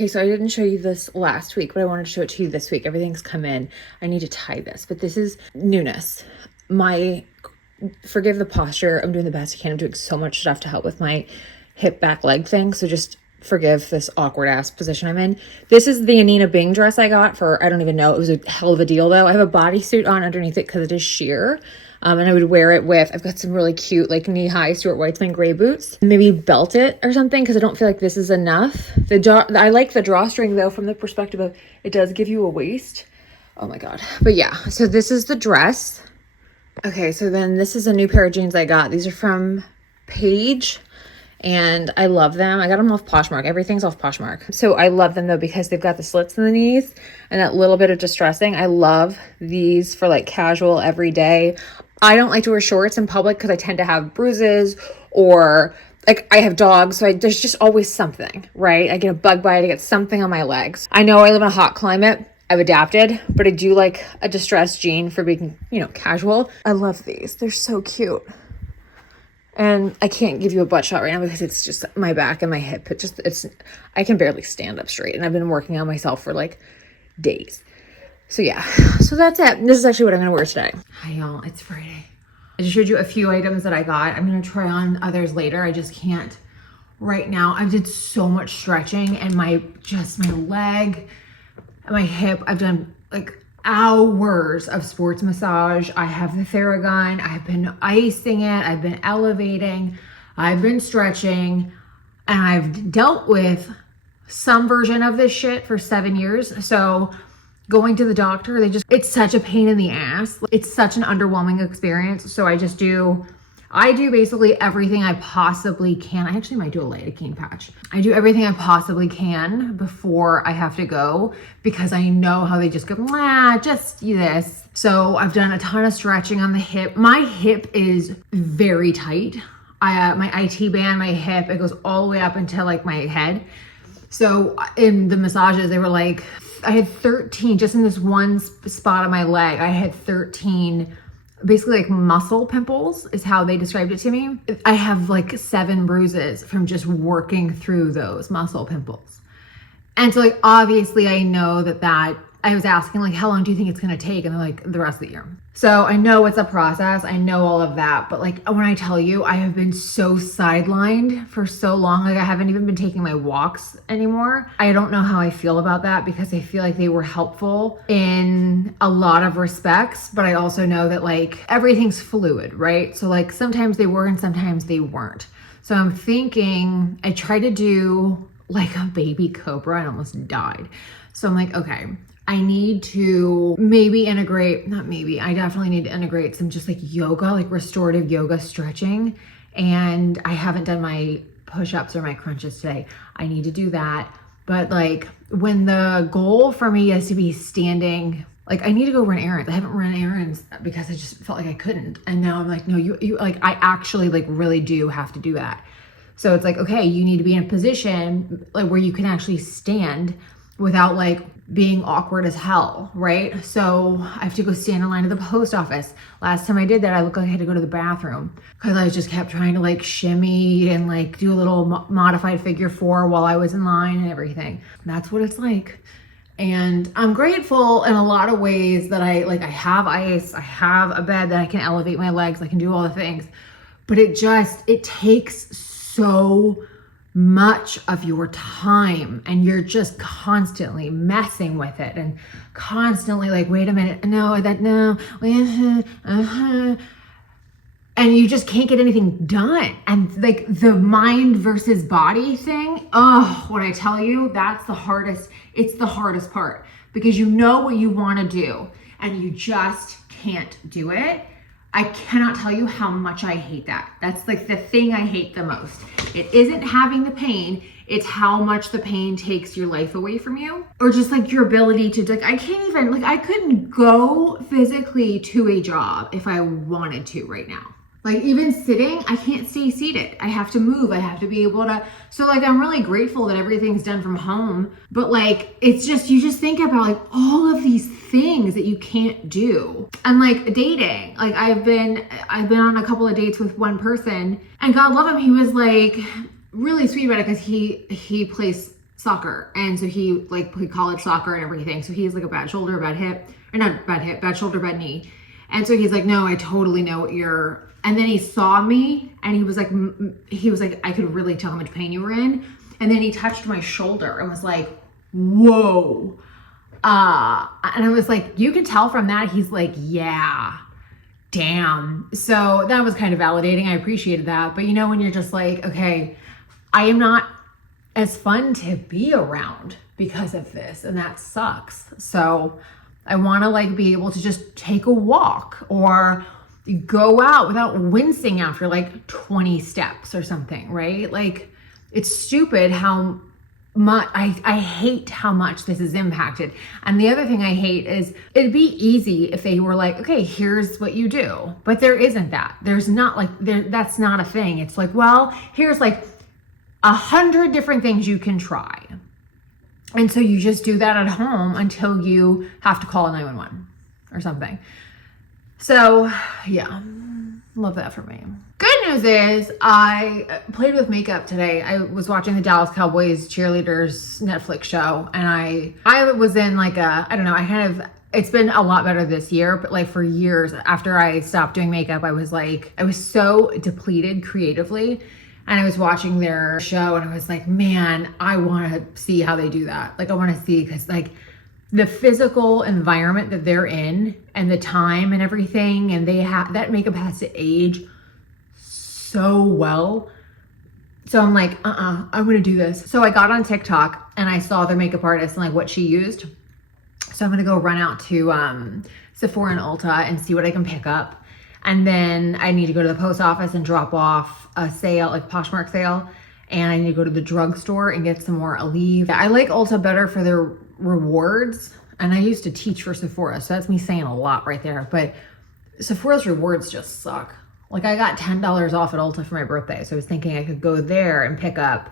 Okay, so I didn't show you this last week, but I wanted to show it to you this week. Everything's come in. I need to tie this, but this is Newness. Forgive the posture. I'm doing the best I can. I'm doing so much stuff to help with my hip, back, leg thing. So just forgive this awkward ass position I'm in. This is the Anina Bing dress I got for, I don't even know. It was a hell of a deal though. I have a bodysuit on underneath it because it is sheer. And I would wear it with, I've got some really cute like knee-high Stuart Weitzman gray boots. Maybe belt it or something because I don't feel like this is enough. I like the drawstring though from the perspective of it does give you a waist. Oh my God. But yeah, so this is the dress. Okay, so then this is a new pair of jeans I got. These are from Paige. And I love them. I got them off Poshmark. Everything's off Poshmark. So I love them though because they've got the slits in the knees and that little bit of distressing. I love these for like casual everyday. I don't like to wear shorts in public because I tend to have bruises or like I have dogs. So there's just always something, right? I get a bug bite. I get something on my legs. I know I live in a hot climate. I've adapted, but I do like a distressed jean for being, casual. I love these. They're so cute. And I can't give you a butt shot right now because it's just my back and my hip. I can barely stand up straight. And I've been working on myself for like days. So yeah, so that's it. This is actually what I'm gonna wear today. Hi y'all, it's Friday. I just showed you a few items that I got. I'm gonna try on others later. I just can't right now. I did so much stretching and my leg, my hip, I've done like hours of sports massage. I have the Theragun. I've been icing it. I've been elevating. I've been stretching. And I've dealt with some version of this shit for 7 years. So going to the doctor, it's such a pain in the ass. It's such an underwhelming experience. So I do basically everything I possibly can. I actually might do a lidocaine patch. I do everything I possibly can before I have to go because I know how they just go, just do this. So I've done a ton of stretching on the hip. My hip is very tight. My IT band, my hip, it goes all the way up into like my head. So in the massages, they were like, I had 13, just in this one spot on my leg, I had 13 basically like muscle pimples is how they described it to me. I have like 7 bruises from just working through those muscle pimples. And so like, obviously I know that I was asking like, how long do you think it's going to take? And they're like, the rest of the year. So I know it's a process. I know all of that. But like, when I tell you, I have been so sidelined for so long. Like I haven't even been taking my walks anymore. I don't know how I feel about that because I feel like they were helpful in a lot of respects. But I also know that like everything's fluid, right? So like sometimes they were and sometimes they weren't. So I'm thinking I tried to do like a baby cobra and almost died. So I'm like, okay, I need to I definitely need to integrate some just like yoga, like restorative yoga stretching. And I haven't done my push-ups or my crunches today. I need to do that. But like when the goal for me is to be standing, like I need to go run errands. I haven't run errands because I just felt like I couldn't. And now I'm like, no, you like, I actually like really do have to do that. So it's like, okay, you need to be in a position like where you can actually stand without like being awkward as hell, right? So I have to go stand in line at the post office. Last time I did that, I looked like I had to go to the bathroom because I just kept trying to like shimmy and like do a little modified figure 4 while I was in line and everything. That's what it's like. And I'm grateful in a lot of ways that I have ice, I have a bed that I can elevate my legs, I can do all the things, but it takes so much of your time and you're just constantly messing with it and constantly like, wait a minute, no, and you just can't get anything done. And like the mind versus body thing, oh, when I tell you, that's the hardest. It's the hardest part because you know what you want to do and you just can't do it. I cannot tell you how much I hate that. That's like the thing I hate the most. It isn't having the pain, it's how much the pain takes your life away from you. Or just like your ability to like, I couldn't go physically to a job if I wanted to right now. Like even sitting, I can't stay seated. I have to move. I have to be able to. So like, I'm really grateful that everything's done from home, but like, it's just, you just think about like all of these things that you can't do. And like dating, like I've been on a couple of dates with one person and God love him. He was like really sweet about it because he plays soccer. And so he like played college soccer and everything. So he has like a bad shoulder, a bad hip, or not bad hip, bad shoulder, bad knee. And so he's like, no, I totally know what you're, and then he saw me and he was like, I could really tell how much pain you were in. And then he touched my shoulder and was like, whoa. And I was like, you can tell from that. He's like, yeah, damn. So that was kind of validating. I appreciated that. But you know, when you're just like, okay, I am not as fun to be around because of this, and that sucks. So I want to like be able to just take a walk or go out without wincing after like 20 steps or something, right? Like, it's stupid how much I hate how much this is impacted. And the other thing I hate is it'd be easy if they were like, okay, here's what you do. But there isn't that. There's not like, that's not a thing. It's like, well, here's like 100 different things you can try. And so you just do that at home until you have to call 911 or something. So yeah, love that for me. Good news is I played with makeup today. I was watching the Dallas Cowboys cheerleaders Netflix show, and I was in like I don't know, it's been a lot better this year, but like for years after I stopped doing makeup, I was so depleted creatively. And I was watching their show and I was like, man, I want to see how they do that. Like, I want to see, because like the physical environment that they're in and the time and everything, and that makeup has to age so well. So I'm like, I'm going to do this. So I got on TikTok and I saw their makeup artist and like what she used. So I'm going to go run out to Sephora and Ulta and see what I can pick up. And then I need to go to the post office and drop off a sale, like Poshmark sale. And I need to go to the drugstore and get some more Aleve. I like Ulta better for their rewards. And I used to teach for Sephora, so that's me saying a lot right there. But Sephora's rewards just suck. Like, I got $10 off at Ulta for my birthday. So I was thinking I could go there and pick up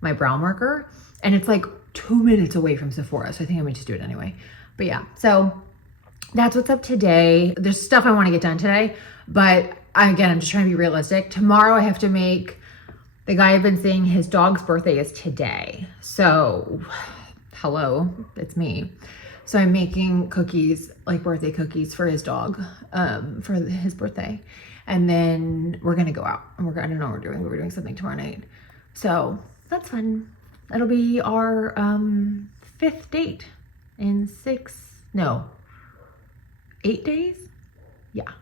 my brow marker. And it's like 2 minutes away from Sephora. So I think I might just do it anyway. But yeah, so that's what's up today. There's stuff I want to get done today, but again, I'm just trying to be realistic. Tomorrow I have to make, the guy I've been seeing, his dog's birthday is today. So, hello, it's me. So I'm making cookies, like birthday cookies for his dog, for his birthday. And then we're going to go out and I don't know what we're doing. We're doing something tomorrow night. So that's fun. It'll be our 5th date in 8 days. Yeah.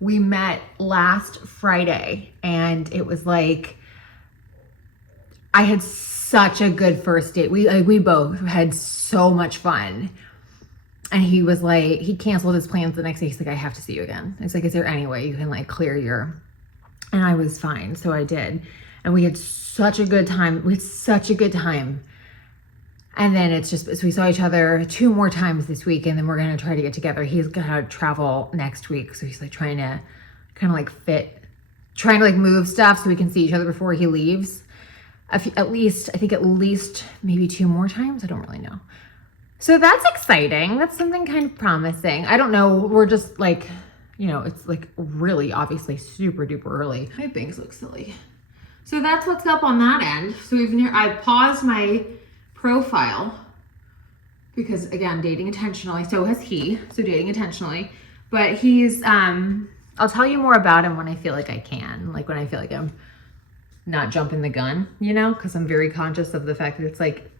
We met last Friday and it was like, I had such a good first date. We both had so much fun. And he was like, he canceled his plans the next day. He's like, I have to see you again. It's like, is there any way you can like clear your, and I was fine. So I did. And we had such a good time. And then it's just, so we saw each other 2 more times this week, and then we're going to try to get together. He's going to travel next week. So he's like trying to kind of like move stuff so we can see each other before he leaves. At least maybe 2 more times. I don't really know. So that's exciting. That's something kind of promising. I don't know. We're just like, you know, it's like really obviously super duper early. My bangs look silly. So that's what's up on that end. So I paused my profile because, again, dating intentionally. So has he. So dating intentionally. But he's, I'll tell you more about him when I feel like I can. Like when I feel like I'm not jumping the gun, you know, because I'm very conscious of the fact that it's like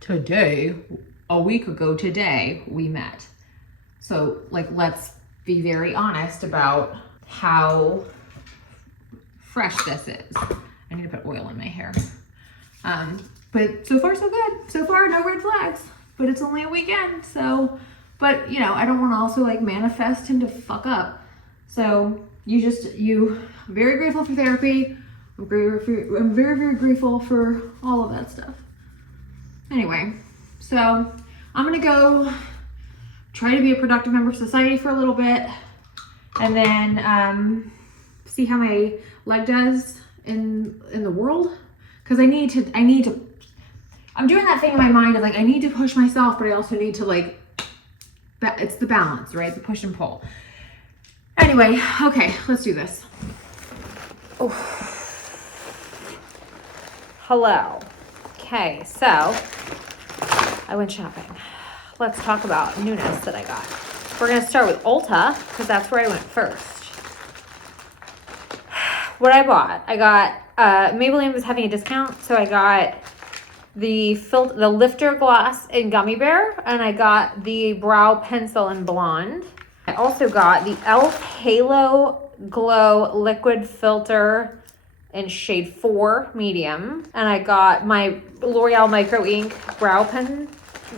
a week ago today, we met. So like, let's be very honest about how fresh this is. I need to put oil in my hair. But so far so good. So far, no red flags, but it's only a weekend. So, but you know, I don't want to also like manifest him to fuck up. So I'm very grateful for therapy. I'm very, very grateful for all of that stuff. Anyway, so I'm going to go try to be a productive member of society for a little bit, and then see how my leg does in the world. Because I need to, I'm doing that thing in my mind of like, I need to push myself, but I also need to like, it's the balance, right? The push and pull. Anyway, okay, let's do this. Oh. hello. Okay, so I went shopping. Let's talk about Newness that I got. We're going to start with Ulta because that's where I went first. What I bought, I got, Maybelline was having a discount, so I got the lifter gloss in Gummy Bear, and I got the brow pencil in Blonde. I also got the e.l.f. Halo Glow liquid filter in shade 4 medium, and I got my L'Oreal Micro Ink brow pen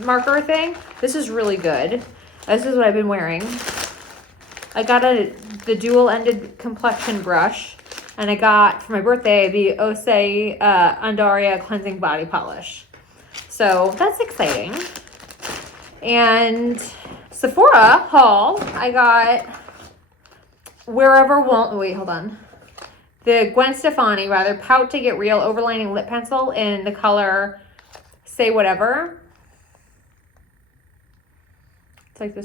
marker thing. This is really good. This is what I've been wearing. I got the dual-ended complexion brush, and I got for my birthday the Osei Andaria cleansing body polish. So that's exciting. And Sephora haul, I got the Gwen Stefani Pout to Get Real overlining lip pencil in the color Say Whatever. It's like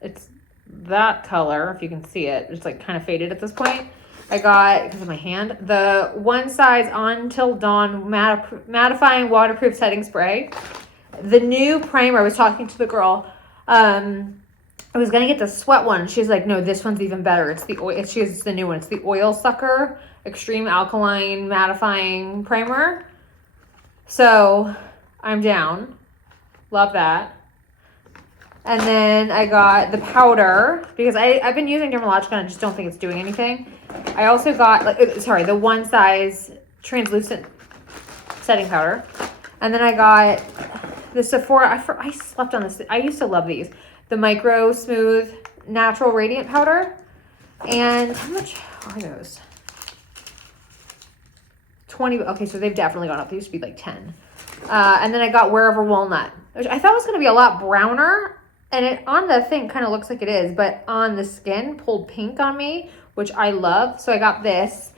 it's that color, if you can see it. It's like kind of faded at this point. I got, because of my hand, the One Size On Till Dawn mattifying waterproof setting spray. The new primer, I was talking to the girl, I was gonna get the sweat one. She's like, no, this one's even better. It's the oil. It's the new one. It's the Oil Sucker Extreme Alkaline Mattifying Primer. So I'm down. Love that. And then I got the powder because I've been using Dermalogica and I just don't think it's doing anything. I also got the One Size translucent setting powder. And then I got the Sephora. I slept on this. I used to love these. The Micro Smooth Natural Radiant Powder. And how much are those? 20. Okay, so they've definitely gone up. They used to be like 10. And then I got Wherever Walnut, which I thought was going to be a lot browner. And it on the thing kind of looks like it is, but on the skin pulled pink on me, which I love. So I got this.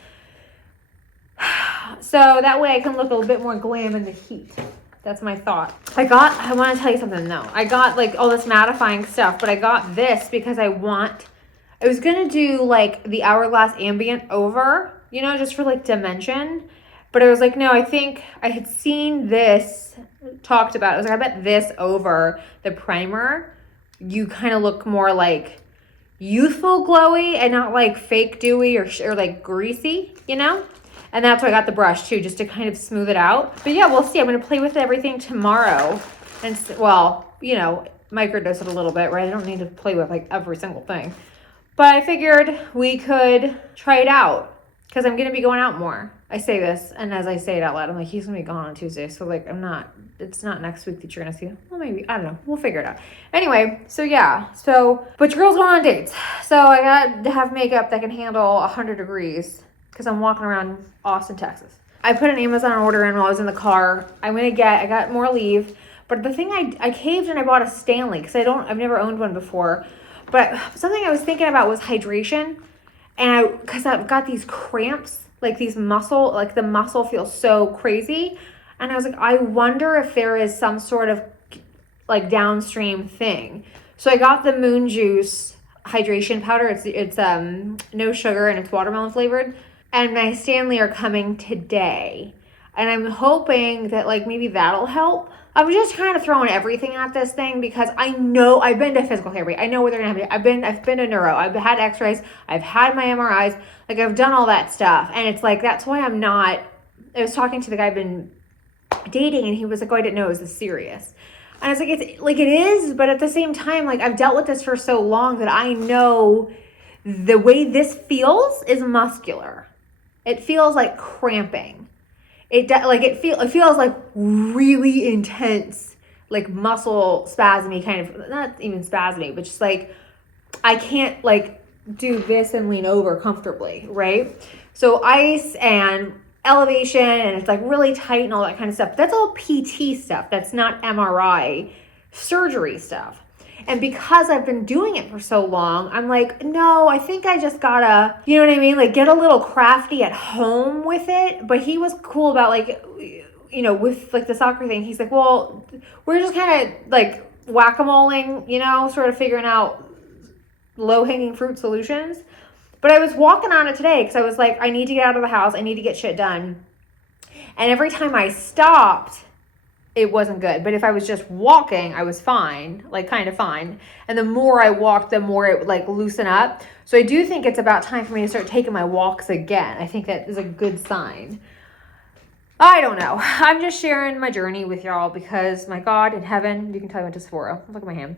So that way I can look a little bit more glam in the heat. That's my thought. I want to tell you something though. I got like all this mattifying stuff, but I got this because I was going to do like the Hourglass Ambient over, just for like dimension. But I was like, no, I think I had seen this talked about. I was like, I bet this over the primer, you kind of look more like youthful glowy and not like fake dewy or like greasy, And that's why I got the brush too, just to kind of smooth it out. But yeah, we'll see. I'm going to play with everything tomorrow. And microdose it a little bit, right? I don't need to play with like every single thing. But I figured we could try it out because I'm going to be going out more. I say this, and as I say it out loud, I'm like, he's going to be gone on Tuesday. So like, it's not next week that you're going to see him. Well, maybe, I don't know. We'll figure it out. Anyway, so yeah. But your girl's going on dates. So I got to have makeup that can handle 100 degrees. Because I'm walking around Austin, Texas. I put an Amazon order in while I was in the car. I got more leave. But the thing I caved and I bought a Stanley because I've never owned one before. But something I was thinking about was hydration. And because I've got these cramps, like the muscle feels so crazy. And I was like, I wonder if there is some sort of like downstream thing. So I got the Moon Juice hydration powder. It's no sugar and it's watermelon flavored. And my Stanley are coming today. And I'm hoping that like maybe that'll help. I'm just kind of throwing everything at this thing because I know I've been to physical therapy. I know what they're gonna have. I've been to neuro. I've had x-rays. I've had my MRIs. Like I've done all that stuff. And it's like, that's why I was talking to the guy I've been dating and he was like, oh, I didn't know it was this serious. And I was like, it is, but at the same time, like I've dealt with this for so long that I know the way this feels is muscular. It feels like cramping. It feels like really intense, like muscle spasmy kind of, not even spasmy, but just like I can't like do this and lean over comfortably, right? So ice and elevation and it's like really tight and all that kind of stuff. That's all PT stuff. That's not MRI surgery stuff. And because I've been doing it for so long, I'm like, no, I think I just gotta, you know what I mean? Like get a little crafty at home with it. But he was cool about like, with like the soccer thing. He's like, well, we're just kind of like whack-a-moling, sort of figuring out low-hanging fruit solutions. But I was walking on it today because I was like, I need to get out of the house. I need to get shit done. And every time I stopped, it wasn't good. But if I was just walking, I was fine, like kind of fine. And the more I walked, the more it would like loosen up. So I do think it's about time for me to start taking my walks again. I think that is a good sign. I don't know. I'm just sharing my journey with y'all because my God in heaven, you can tell I went to Sephora. Look at my hand.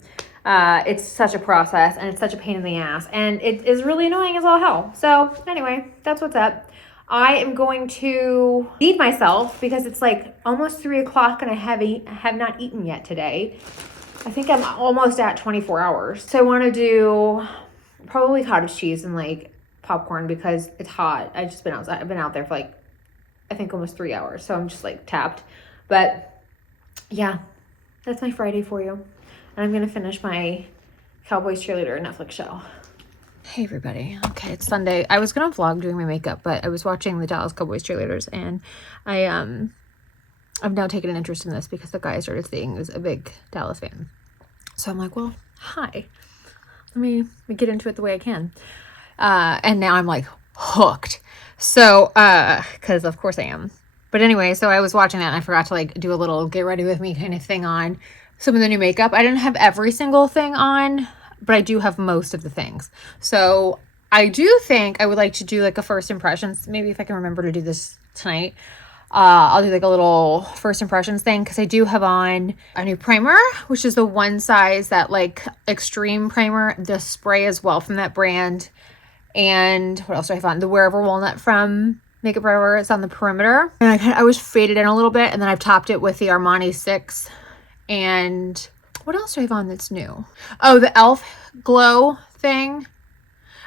It's such a process and it's such a pain in the ass. And it is really annoying as all hell. So anyway, that's what's up. I am going to feed myself because it's like almost 3 o'clock and I have not eaten yet today. I think I'm almost at 24 hours. So I want to do probably cottage cheese and like popcorn because it's hot. I've just been outside. I've been out there for like, I think almost 3 hours. So I'm just like tapped. But yeah, that's my Friday for you. And I'm going to finish my Cowboys Cheerleader Netflix show. Hey everybody. Okay, it's Sunday. I was going to vlog doing my makeup, but I was watching the Dallas Cowboys Cheerleaders and I've now taken an interest in this because the guy I started seeing is a big Dallas fan. So I'm like, well, hi. Let me get into it the way I can. And now I'm like hooked. So, cause of course I am. But anyway, so I was watching that and I forgot to like do a little get ready with me kind of thing on some of the new makeup. I didn't have every single thing on, but I do have most of the things. So I do think I would like to do like a first impressions. Maybe if I can remember to do this tonight, I'll do like a little first impressions thing. Cause I do have on a new primer, which is the one size, that like extreme primer, the spray as well from that brand. And what else do I have on? The Wherever Walnut from Makeup Forever. It's on the perimeter. And I was faded in a little bit. And then I've topped it with the Armani 6. And what else do I have on that's new? Oh, the e.l.f. glow thing.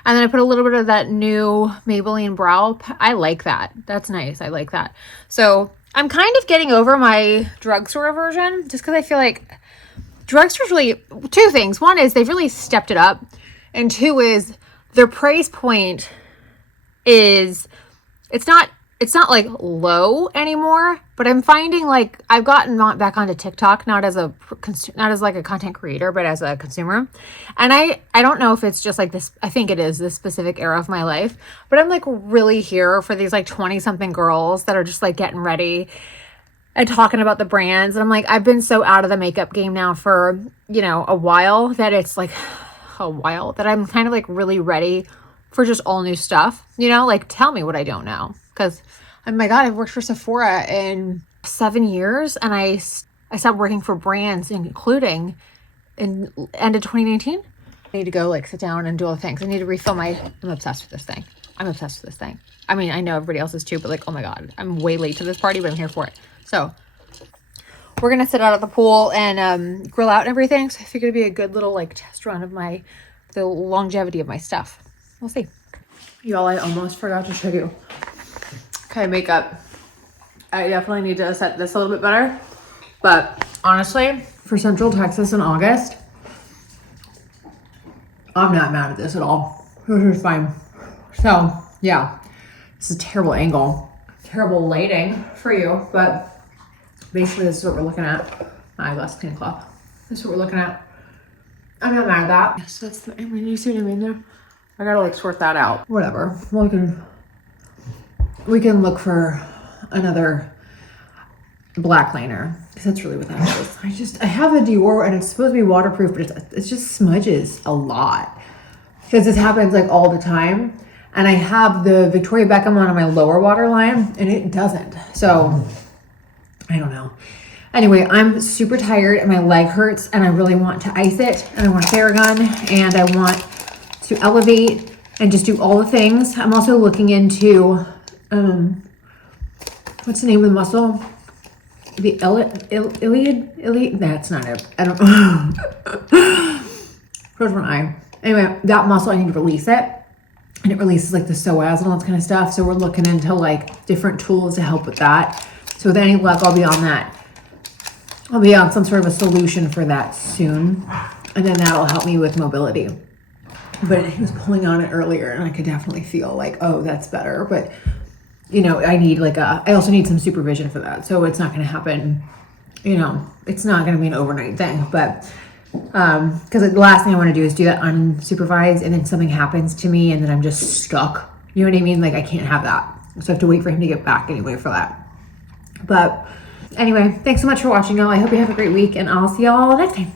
And then I put a little bit of that new Maybelline brow. I like that. That's nice. I like that. So I'm kind of getting over my drugstore version just because I feel like drugstore's really two things. One is they've really stepped it up. And two is their price point is, it's not like low anymore, but I'm finding like I've gotten back onto TikTok, not as like a content creator, but as a consumer. And I don't know if it's just like this, I think it is this specific era of my life, but I'm like really here for these like 20 something girls that are just like getting ready and talking about the brands. And I'm like, I've been so out of the makeup game now for, a while that it's like a while that I'm kind of like really ready for just all new stuff, like tell me what I don't know. Because, oh my God, I've worked for Sephora in 7 years and I stopped working for brands, including in end of 2019. I need to go like sit down and do all the things. I need to refill I'm obsessed with this thing. I mean, I know everybody else is too, but like, oh my God, I'm way late to this party, but I'm here for it. So we're going to sit out at the pool and grill out and everything. So I figured it'd be a good little like test run of the longevity of my stuff. We'll see. Y'all, I almost forgot to show you. Okay, makeup. I definitely need to set this a little bit better. But honestly, for Central Texas in August, I'm not mad at this at all. This is fine. So, yeah. This is a terrible angle. Terrible lighting for you. But basically, this is what we're looking at. My eyeglass cleaning cloth. This is what we're looking at. I'm not mad at that. Yes, that's the, I mean, you see what I mean there? I gotta like sort that out. Whatever. We can look for another black liner because that's really what that is. I have a Dior and it's supposed to be waterproof, but it's just smudges a lot because this happens like all the time. And I have the Victoria Beckham one on my lower waterline and it doesn't. So I don't know. Anyway, I'm super tired and my leg hurts and I really want to ice it and I want Theragun and I want to elevate and just do all the things. I'm also looking into, what's the name of the muscle? The iliad? That's not it. I don't know. Close one eye. Anyway, that muscle, I need to release it. And it releases like the psoas and all that kind of stuff. So we're looking into like different tools to help with that. So with any luck, I'll be on that. I'll be on some sort of a solution for that soon. And then that'll help me with mobility. But he was pulling on it earlier and I could definitely feel like, oh, that's better. But, I need I also need some supervision for that. So it's not going to happen, it's not going to be an overnight thing. But Because the last thing I want to do is do that unsupervised and then something happens to me and then I'm just stuck. You know what I mean? Like I can't have that. So I have to wait for him to get back anyway for that. But anyway, thanks so much for watching, y'all. I hope you have a great week and I'll see y'all next time.